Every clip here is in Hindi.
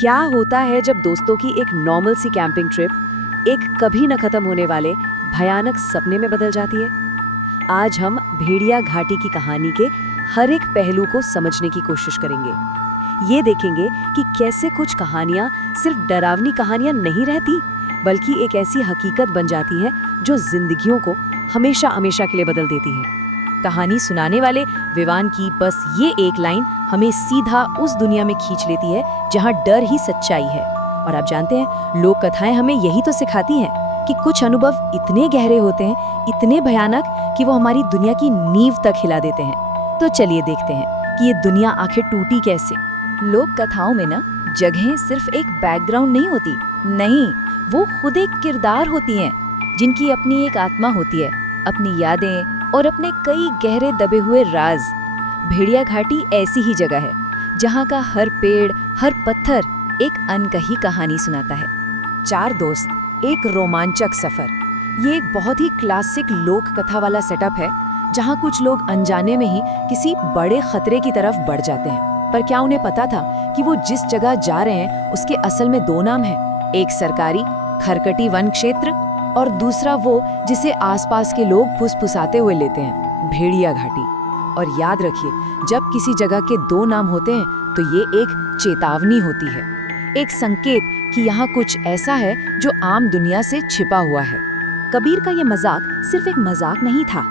क्या होता है जब दोस्तों की एक नॉर्मल सी कैंपिंग ट्रिप एक कभी न खत्म होने वाले भयानक सपने में बदल जाती है। आज हम भेड़िया घाटी की कहानी के हर एक पहलू को समझने की कोशिश करेंगे। ये देखेंगे कि कैसे कुछ कहानियां सिर्फ डरावनी कहानियां नहीं रहती, बल्कि एक ऐसी हकीकत बन जाती है जो जिंदगियों को हमेशा हमेशा के लिए बदल देती है। कहानी सुनाने वाले विवान की बस ये एक लाइन हमें सीधा उस दुनिया में खींच लेती है जहाँ डर ही सच्चाई है। और आप जानते हैं, लोक कथाएं हमें यही तो सिखाती हैं कि कुछ अनुभव इतने गहरे होते हैं, इतने भयानक कि वो हमारी दुनिया की नींव तक हिला देते हैं। तो चलिए देखते हैं कि ये दुनिया आखिर टूटी कैसे। लोक कथाओं में ना जगहें सिर्फ एक बैकग्राउंड नहीं होती, नहीं, वो खुद एक किरदार होती हैं जिनकी अपनी एक आत्मा होती है, अपनी यादें और अपने कई गहरे दबे हुए राज। भेड़िया घाटी ऐसी ही जगह है जहाँ का हर पेड़, हर पत्थर एक अनकही कहानी सुनाता है। 4 दोस्त, एक रोमांचक सफर। ये एक बहुत ही क्लासिक लोक कथा वाला सेटअप है जहाँ कुछ लोग अनजाने में ही किसी बड़े खतरे की तरफ बढ़ जाते हैं। पर क्या उन्हें पता था कि वो जिस जगह जा रहे हैं उसके असल में 2 नाम हैं, एक सरकारी खरकटी वन क्षेत्र और दूसरा वो जिसे आसपास के लोग फुसफुसाते हुए लेते हैं, भेड़िया घाटी। और याद रखिए, जब किसी जगह के 2 नाम होते हैं तो ये एक चेतावनी होती है, एक संकेत कि यहाँ कुछ ऐसा है जो आम दुनिया से छिपा हुआ है। कबीर का ये मजाक सिर्फ एक मजाक नहीं था,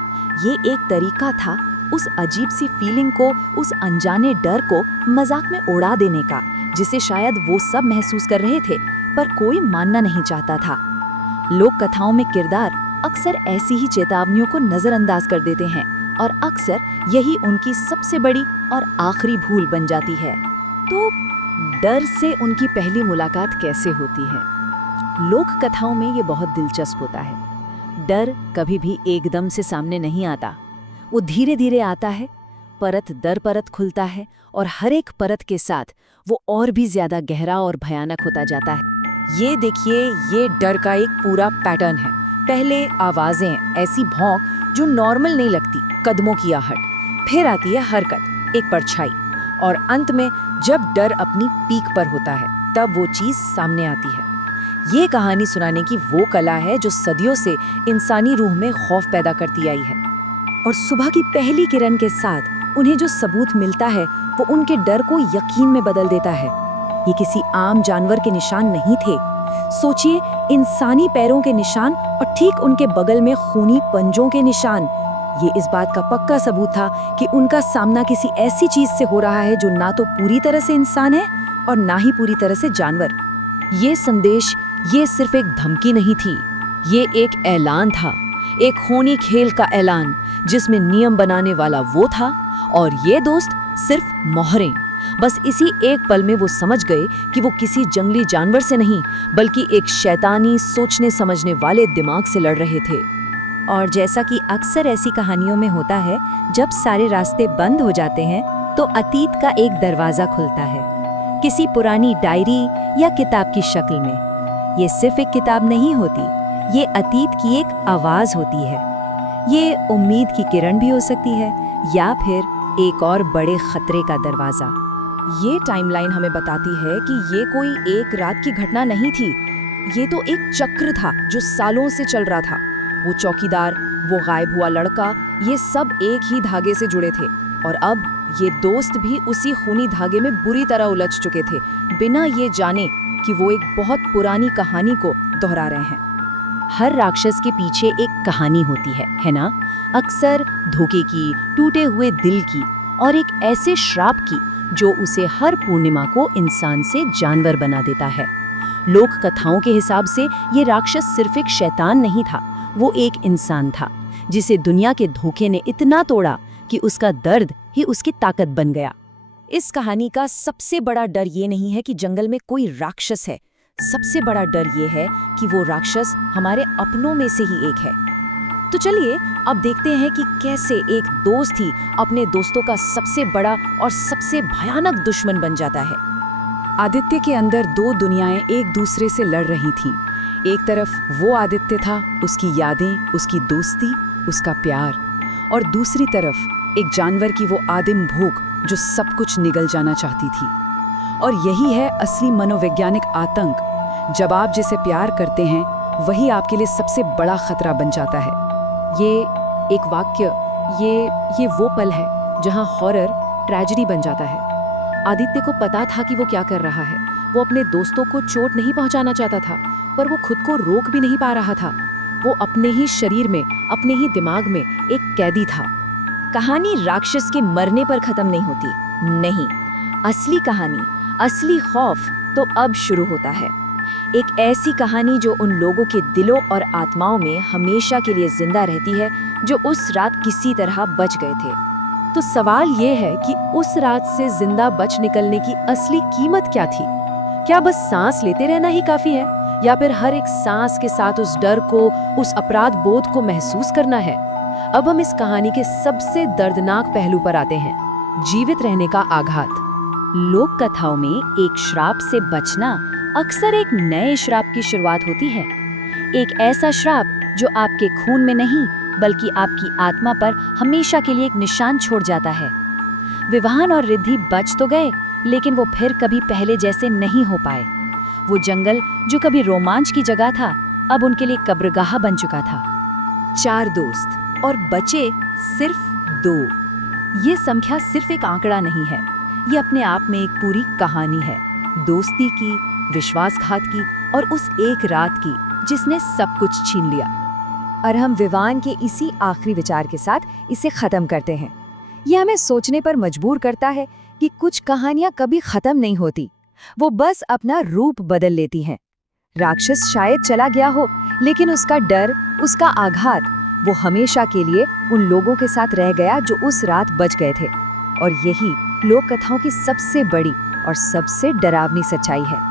ये एक तरीका था उस अजीब सी फीलिंग को, उस अनजाने डर को मजाक में उड़ा देने का, जिसे शायद वो सब महसूस कर रहे थे पर कोई मानना नहीं चाहता था। लोक कथाओं में किरदार अक्सर ऐसी ही चेतावनियों को नजरअंदाज कर देते हैं और अक्सर यही उनकी सबसे बड़ी और आखिरी भूल बन जाती है। तो डर से उनकी पहली मुलाकात कैसे होती है? लोक कथाओं में ये बहुत दिलचस्प होता है। डर कभी भी एकदम से सामने नहीं आता, वो धीरे धीरे आता है, परत दर परत खुलता है और हर एक परत के साथ वो और भी ज्यादा गहरा और भयानक होता जाता है। ये देखिए, ये डर का एक पूरा पैटर्न है। पहले आवाजें, ऐसी भौंक जो नॉर्मल नहीं लगती, कदमों की आहट, फिर आती है हरकत, एक परछाई, और अंत में जब डर अपनी पीक पर होता है तब वो चीज सामने आती है। ये कहानी सुनाने की वो कला है जो सदियों से इंसानी रूह में खौफ पैदा करती आई है। और सुबह की पहली किरण के साथ उन्हें जो सबूत मिलता है वो उनके डर को यकीन में बदल देता है। ये किसी आम जानवर के निशान नहीं थे। सोचिए, इंसानी पैरों के निशान और ठीक उनके बगल में खूनी पंजों के निशान। ये इस बात का पक्का सबूत था कि उनका सामना किसी ऐसी चीज से हो रहा है जो ना तो पूरी तरह से इंसान है और ना ही पूरी तरह से जानवर। ये संदेश, ये सिर्फ एक धमकी नहीं थी, ये एक ऐलान था, एक खूनी खेल का ऐलान जिसमें नियम बनाने वाला वो था और ये दोस्त सिर्फ मोहरें। बस इसी एक पल में वो समझ गए कि वो किसी जंगली जानवर से नहीं, बल्कि एक शैतानी सोचने समझने वाले दिमाग से लड़ रहे थे। और जैसा कि अक्सर ऐसी कहानियों में होता है, जब सारे रास्ते बंद हो जाते हैं तो अतीत का एक दरवाजा खुलता है, किसी पुरानी डायरी या किताब की शक्ल में। ये सिर्फ एक किताब नहीं होती, ये अतीत की एक आवाज होती है। ये उम्मीद की किरण भी हो सकती है या फिर एक और बड़े खतरे का दरवाजा। ये टाइमलाइन हमें बताती है कि ये कोई एक रात की घटना नहीं थी, ये तो एक चक्र था जो सालों से चल रहा था। वो चौकीदार, वो गायब हुआ लड़का, ये सब एक ही धागे से जुड़े थे और अब ये दोस्त भी उसी खूनी धागे में बुरी तरह उलझ चुके थे, बिना ये जाने कि वो एक बहुत पुरानी कहानी को दोहरा रहे हैं। हर राक्षस के पीछे एक कहानी होती है ना? अक्सर धोखे की, टूटे हुए दिल की और एक ऐसे श्राप की जो उसे हर पूर्णिमा को इंसान से जानवर बना देता है। लोक कथाओं के हिसाब से ये राक्षस सिर्फ एक शैतान नहीं था, वो एक इंसान था जिसे दुनिया के धोखे ने इतना तोड़ा कि उसका दर्द ही उसकी ताकत बन गया। इस कहानी का सबसे बड़ा डर ये नहीं है कि जंगल में कोई राक्षस है, सबसे बड़ा डर ये है कि वो राक्षस हमारे अपनों में से ही एक है। तो चलिए अब देखते हैं कि कैसे एक दोस्त ही अपने दोस्तों का सबसे बड़ा और सबसे भयानक दुश्मन बन जाता है। आदित्य के अंदर 2 दुनियाएं एक दूसरे से लड़ रही थीं। एक तरफ वो आदित्य था, उसकी यादें, उसकी दोस्ती, उसका प्यार, और दूसरी तरफ एक जानवर की वो आदिम भूख जो सब कुछ निगल जाना चाहती थी। और यही है असली मनोवैज्ञानिक आतंक। जब आप जिसे प्यार करते हैं वही आपके लिए सबसे बड़ा खतरा बन जाता है। ये एक वाक्य, ये वो पल है जहां हॉरर ट्रेजेडी बन जाता है। आदित्य को पता था कि वो क्या कर रहा है। वो अपने दोस्तों को चोट नहीं पहुंचाना चाहता था, पर वो खुद को रोक भी नहीं पा रहा था। वो अपने ही शरीर में, अपने ही दिमाग में एक कैदी था। कहानी राक्षस के मरने पर खत्म नहीं होती। नहीं, असली कहानी, असली खौफ तो अब शुरू होता है। एक ऐसी कहानी जो उन लोगों के दिलों और आत्माओं में हमेशा के लिए जिंदा रहती है जो उस रात किसी तरह बच गए थे। तो सवाल ये है कि उस रात से जिंदा बच निकलने की असली कीमत क्या थी? क्या बस सांस लेते रहना ही काफी है, या फिर हर एक सांस के साथ उस डर को, उस अपराध बोध को महसूस करना है? अब हम इस कहानी के सबसे दर्दनाक पहलू पर आते हैं, जीवित रहने का आघात। लोक कथाओं में एक श्राप से बचना अक्सर एक नए श्राप की शुरुआत होती है। एक ऐसा श्राप जो आपके खून में नहीं बल्कि आपकी आत्मा पर हमेशा के लिए एक निशान छोड़ जाता है। विवाहन और रिद्धि बच तो गए, लेकिन वो फिर कभी पहले जैसे नहीं हो पाए। वो जंगल जो कभी रोमांच की जगह था, अब उनके लिए कब्रगाह बन चुका था। 4 दोस्त और बचे सिर्फ 2। ये संख्या सिर्फ एक आंकड़ा नहीं है, ये अपने आप में एक पूरी कहानी है। दोस्ती की, विश्वासघात की और उस एक रात की जिसने सब कुछ छीन लिया। और हम विवान के इसी आखिरी विचार के साथ इसे खत्म करते हैं। ये हमें सोचने पर मजबूर करता है कि कुछ कहानियां कभी खत्म नहीं होती, वो बस अपना रूप बदल लेती हैं। राक्षस शायद चला गया हो, लेकिन उसका डर, उसका आघात, वो हमेशा के लिए उन लोगों के साथ रह गया जो उस रात बच गए थे। और यही लोक कथाओं की सबसे बड़ी और सबसे डरावनी सच्चाई है।